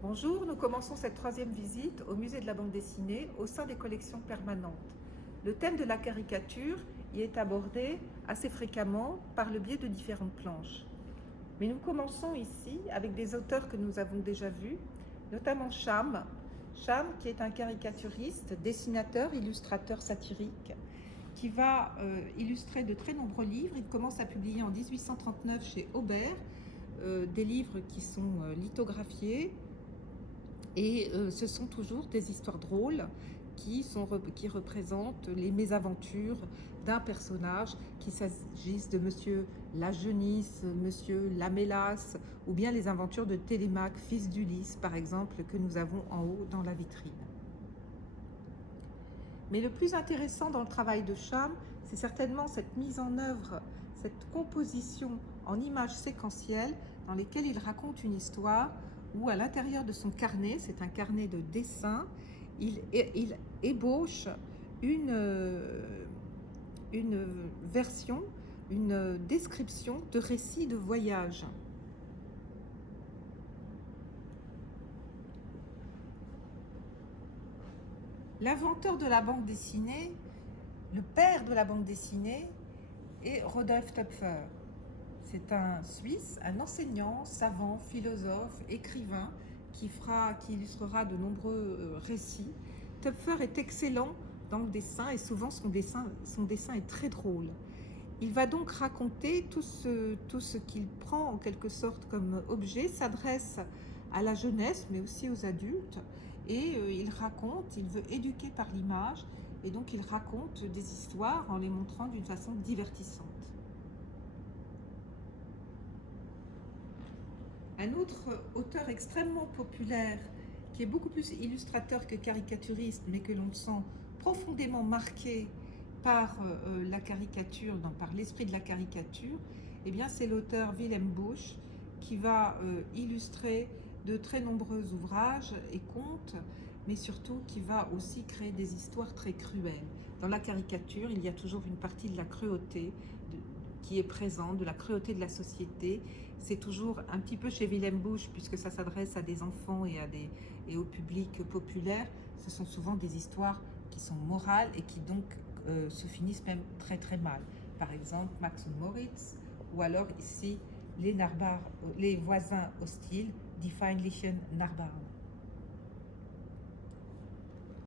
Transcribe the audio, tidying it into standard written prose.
Bonjour, nous commençons cette troisième visite au musée de la bande dessinée au sein des collections permanentes. Le thème de la caricature y est abordé assez fréquemment par le biais de différentes planches. Mais nous commençons ici avec des auteurs que nous avons déjà vus, notamment Cham. Cham qui est un caricaturiste, dessinateur, illustrateur satirique, qui va illustrer de très nombreux livres. Il commence à publier en 1839 chez Aubert des livres qui sont lithographiés, et ce sont toujours des histoires drôles qui représentent les mésaventures d'un personnage, qu'il s'agisse de Monsieur la Genisse, Monsieur la Mélasse, ou bien les aventures de Télémaque, fils d'Ulysse, par exemple, que nous avons en haut dans la vitrine. Mais le plus intéressant dans le travail de Cham, c'est certainement cette mise en œuvre, cette composition en images séquentielles dans lesquelles il raconte une histoire où à l'intérieur de son carnet, c'est un carnet de dessin, il ébauche une version, une description de récit de voyage. L'inventeur de la bande dessinée, le père de la bande dessinée, est Rodolphe Töpffer. C'est un Suisse, un enseignant, savant, philosophe, écrivain qui illustrera de nombreux récits. Töpffer est excellent dans le dessin et souvent son dessin est très drôle. Il va donc raconter tout ce qu'il prend en quelque sorte comme objet, s'adresse à la jeunesse mais aussi aux adultes, et il veut éduquer par l'image, et donc il raconte des histoires en les montrant d'une façon divertissante. Un autre auteur extrêmement populaire, qui est beaucoup plus illustrateur que caricaturiste, mais que l'on sent profondément marqué par la caricature, par l'esprit de la caricature, eh bien c'est l'auteur Willem Busch, qui va illustrer de très nombreux ouvrages et contes, mais surtout qui va aussi créer des histoires très cruelles. Dans la caricature, il y a toujours une partie de la cruauté qui est présente, de la cruauté de la société. C'est toujours un petit peu chez Willem Busch, puisque ça s'adresse à des enfants et au public populaire. Ce sont souvent des histoires qui sont morales et qui donc se finissent même très très mal. Par exemple, Max und Moritz, ou alors ici les voisins hostiles, Die feindlichen Nachbarn.